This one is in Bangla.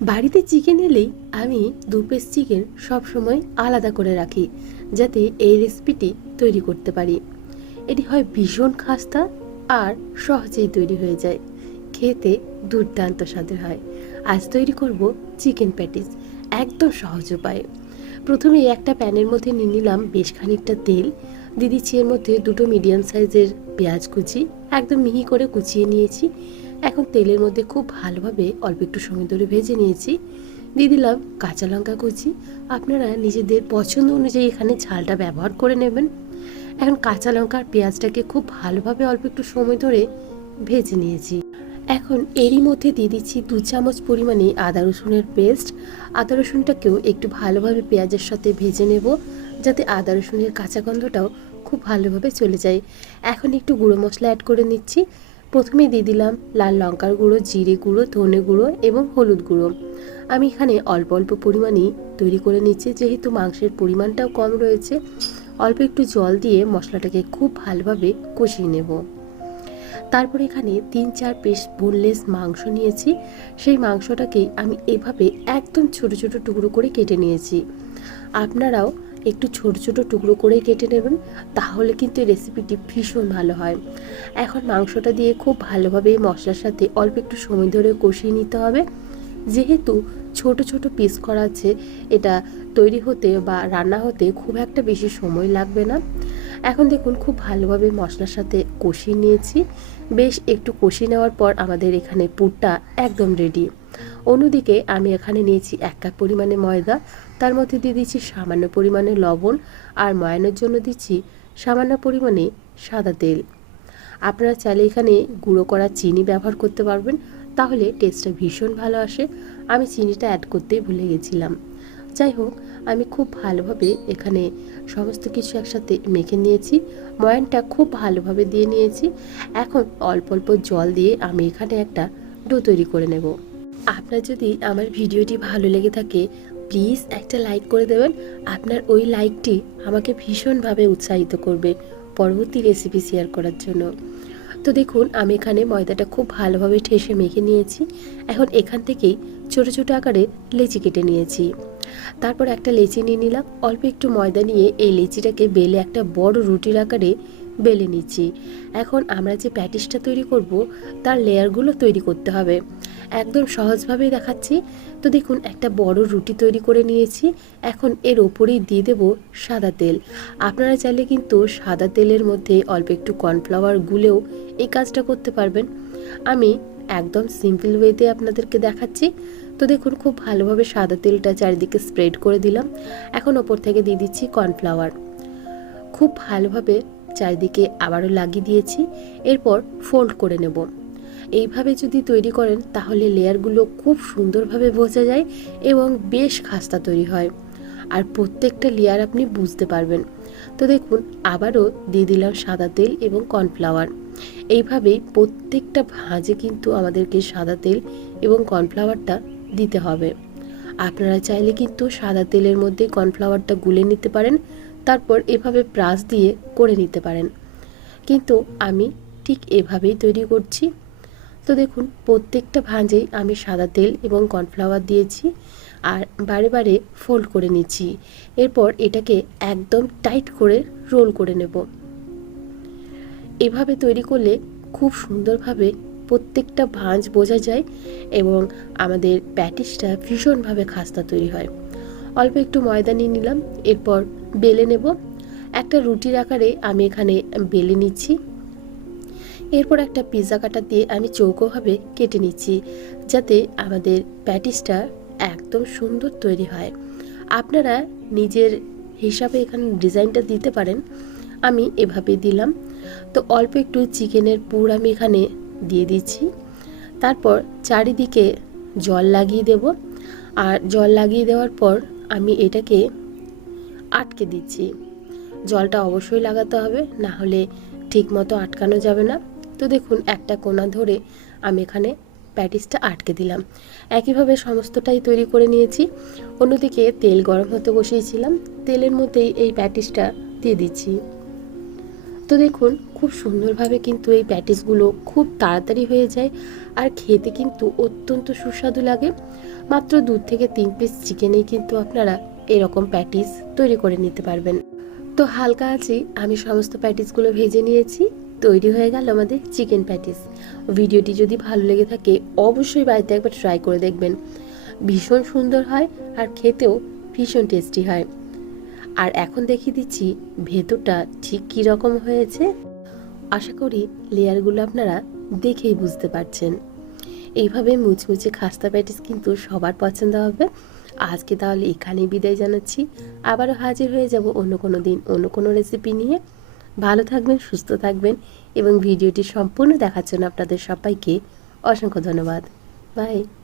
বাড়িতে চিকেন এলেই আমি 2 পিস চিকেন সবসময় আলাদা করে রাখি, যাতে এই রেসিপিটি তৈরি করতে পারি। এটি হয় ভীষণ খাস্তা আর সহজেই তৈরি হয়ে যায়, খেতে দুর্দান্ত স্বাদের হয়। আজ তৈরি করব চিকেন প্যাটিস, একদম সহজ উপায়ে। প্রথমে একটা প্যানের মধ্যে নিয়ে নিলাম বেশ খানিকটা তেল, দিয়ে দিচ্ছি এর মধ্যে 2টো মিডিয়াম সাইজের পেঁয়াজ কুচি, একদম মিহি করে কুচিয়ে নিয়েছি। এখন তেলের মধ্যে খুব ভালোভাবে অল্প একটু সময় ধরে ভেজে নিয়েছি। দিয়ে দিলাম কাঁচা লঙ্কা কুচি, আপনারা নিজেদের পছন্দ অনুযায়ী এখানে ঝালটা ব্যবহার করে নেবেন। এখন কাঁচা লঙ্কা আর পেঁয়াজটাকে খুব ভালোভাবে অল্প একটু সময় ধরে ভেজে নিয়েছি। এখন এরই মধ্যে দিয়ে দিচ্ছি 2 চামচ পরিমাণে আদা রসুনের পেস্ট। আদা রসুনটাকেও একটু ভালোভাবে পেঁয়াজের সাথে ভেজে নেব, যাতে আদা রসুনের কাঁচা গন্ধটাও খুব ভালোভাবে চলে যায়। এখন একটু গুঁড়ো মশলা অ্যাড করে নিচ্ছি। প্রথমে দিয়ে দিলাম লাল লঙ্কার গুঁড়ো, জিরে গুঁড়ো, ধনে গুঁড়ো এবং হলুদ গুঁড়ো। আমি এখানে অল্প অল্প পরিমাণেই তৈরি করে নিচ্ছি, যেহেতু মাংসের পরিমাণটাও কম রয়েছে। অল্প একটু জল দিয়ে মশলাটাকে খুব ভালোভাবে কষিয়ে নেব। তারপর এখানে 3-4 পিস বোনলেস মাংস নিয়েছি। সেই মাংসটাকেই আমি এভাবে একদম ছোট ছোট টুকরো করে কেটে নিয়েছি। আপনারাও একটু ছোট ছোট টুকরো করে কেটে নেবেন, তাহলে কিন্তু এই রেসিপিটি ভীষণ ভালো হয়। এখন মাংসটা দিয়ে খুব ভালোভাবে মশলার সাথে অল্প একটু সময় ধরে কষিয়ে নিতে হবে। যেহেতু ছোট ছোট পিস করা আছে, এটা তৈরি হতে বা রান্না হতে খুব একটা বেশি সময় লাগবে না। এখন দেখুন খুব ভালোভাবে মশলার সাথে কষিয়ে নিয়েছি। বেশ একটু কষিয়ে নেওয়ার পর আমাদের এখানে পুরটা একদম রেডি। অন্যদিকে আমি এখানে নিয়েছি 1 কাপ পরিমাণে ময়দা, তার মধ্যে দিয়ে দিচ্ছি সামান্য পরিমাণে লবণ, আর ময়ানের জন্য দিচ্ছি সামান্য পরিমাণে সাদা তেল। আপনারা চাইলে এখানে গুঁড়ো করা চিনি ব্যবহার করতে পারবেন, তাহলে টেস্টটা ভীষণ ভালো আসে। আমি চিনিটা অ্যাড করতেই ভুলে গেছিলাম। যাই হোক, আমি খুব ভালোভাবে এখানে সমস্ত কিছু একসাথে মেখে নিয়েছি। ময়ানটা খুব ভালোভাবে দিয়ে নিয়েছি। এখন অল্প অল্প জল দিয়ে আমি এখানে একটা ডো তৈরি করে নেব। আপনার যদি আমার ভিডিওটি ভালো লেগে থাকে, প্লিজ একটা লাইক করে দেবেন। আপনার ওই লাইকটি আমাকে ভীষণভাবে উৎসাহিত করবে পরবর্তী রেসিপি শেয়ার করার জন্য। তো দেখুন আমি এখানে ময়দাটা খুব ভালোভাবে ঠেসে মেখে নিয়েছি। এখন এখান থেকেই ছোট ছোট আকারে লেচি কেটে নিয়েছি। তারপর একটা লেচি নিয়ে নিলাম। অল্প একটু ময়দা নিয়ে এই লেচিটাকে বেলে একটা বড় রুটির আকারে বেলে নিচ্ছি। এখন আমরা যে প্যাটিসটা তৈরি করব, তার লেয়ারগুলো তৈরি করতে হবে। একদম সহজভাবেই দেখাচ্ছি। তো দেখুন একটা বড় রুটি তৈরি করে নিয়েছি। এখন এর ওপরেই দিয়ে দেব সাদা তেল। আপনারা চাইলে কিন্তু সাদা তেলের মধ্যে অল্প একটু কর্নফ্লাওয়ার গুলেও এই কাজটা করতে পারবেন। আমি একদম সিম্পল ওয়েতে আপনাদেরকে দেখাচ্ছি। তো দেখুন খুব ভালোভাবে সাদা তেলটা চারিদিকে স্প্রেড করে দিলাম। এখন ওপর থেকে দিয়ে দিচ্ছি কর্নফ্লাওয়ার। খুব ভালোভাবে চারিদিকে আবারও লাগিয়ে দিয়েছি। এরপর ফোল্ড করে নেব। এইভাবে যদি তৈরি করেন তাহলে লেয়ারগুলো খুব সুন্দরভাবে বোঝা যায় এবং বেশ খাস্তা তৈরি হয়, আর প্রত্যেকটা লেয়ার আপনি বুঝতে পারবেন। তো দেখুন আবারও দিয়ে দিলাম সাদা তেল এবং কর্নফ্লাওয়ার। এইভাবেই প্রত্যেকটা ভাঁজে কিন্তু আমাদেরকে সাদা তেল এবং কর্নফ্লাওয়ারটা দিতে হবে। আপনারা চাইলে কিন্তু সাদা তেলের মধ্যে কর্নফ্লাওয়ারটা গুলে নিতে পারেন, তারপর এভাবে ব্রাশ দিয়ে করে নিতে পারেন, কিন্তু আমি ঠিক এভাবেই তৈরি করছি। তো দেখুন প্রত্যেকটা ভাঁজেই আমি সাদা তেল এবং কর্নফ্লাওয়ার দিয়েছি আর বারে বারে ফোল্ড করে নিচ্ছি। এরপর এটাকে একদম টাইট করে রোল করে নেব। এভাবে তৈরি করলে খুব সুন্দরভাবে প্রত্যেকটা ভাঁজ বোঝা যায় এবং আমাদের প্যাটিসটা ভীষণভাবে খাস্তা তৈরি হয়। অল্প একটু ময়দা নিয়ে নিলাম, এরপর বেলে নেব। একটা রুটির আকারে আমি এখানে বেলে নিচ্ছি। এরপর একটা পিৎজা কাটার দিয়ে আমি চৌকোভাবে কেটে নিচ্ছি, যাতে আমাদের প্যাটিসটা একদম সুন্দর তৈরি হয়। আপনারা নিজের হিসাবে এখানে ডিজাইনটা দিতে পারেন। আমি এভাবে দিলাম। তো অল্প একটু চিকেনের পুর আমি এখানে দিয়ে দিচ্ছি। তারপর চারিদিকে জল লাগিয়ে দেব, আর জল লাগিয়ে দেওয়ার পর আমি এটাকে আটকে দিচ্ছি। জলটা অবশ্যই লাগাতে হবে, না হলে ঠিকমতো আটকানো যাবে না। তো দেখুন একটা কোণা ধরে আমি এখানে প্যাটিসটা আটকে দিলাম। একইভাবে সমস্তটাই তৈরি করে নিয়েছি। অন্যদিকে তেল গরম হতে বসিয়েছিলাম, তেলের মধ্যেই এই প্যাটিসটা দিয়ে দিচ্ছি। তো দেখুন খুব সুন্দরভাবে কিন্তু এই প্যাটিসগুলো খুব তাড়াতাড়ি হয়ে যায় আর খেতে কিন্তু অত্যন্ত সুস্বাদু লাগে। মাত্র 2 থেকে 3 পিস চিকেনেই কিন্তু আপনারা এরকম প্যাটিস তৈরি করে নিতে পারবেন। তো হালকা আছে আমি সমস্ত প্যাটিসগুলো ভেজে নিয়েছি। তৈরি হয়ে গেল আমাদের চিকেন প্যাটিস। ভিডিওটি যদি ভালো লেগে থাকে অবশ্যই বাড়িতে একবার ট্রাই করে দেখবেন। ভীষণ সুন্দর হয় আর খেতেও ভীষণ টেস্টি হয়। আর এখন দেখিয়ে দিচ্ছি ভেতরটা ঠিক কী রকম হয়েছে। আশা করি লেয়ারগুলো আপনারা দেখেই বুঝতে পারছেন। এইভাবে মুচমুচে খাস্তা প্যাটিস কিন্তু সবার পছন্দ হবে। আজকে তাহলে এখানেই বিদায় জানাচ্ছি। আবারও হাজির হয়ে যাব অন্য কোনো দিন অন্য কোনো রেসিপি নিয়ে। ভালো থাকবেন, সুস্থ থাকবেন এবং ভিডিওটি সম্পূর্ণ দেখার জন্য আপনাদের সবাইকে অসংখ্য ধন্যবাদ। বাই।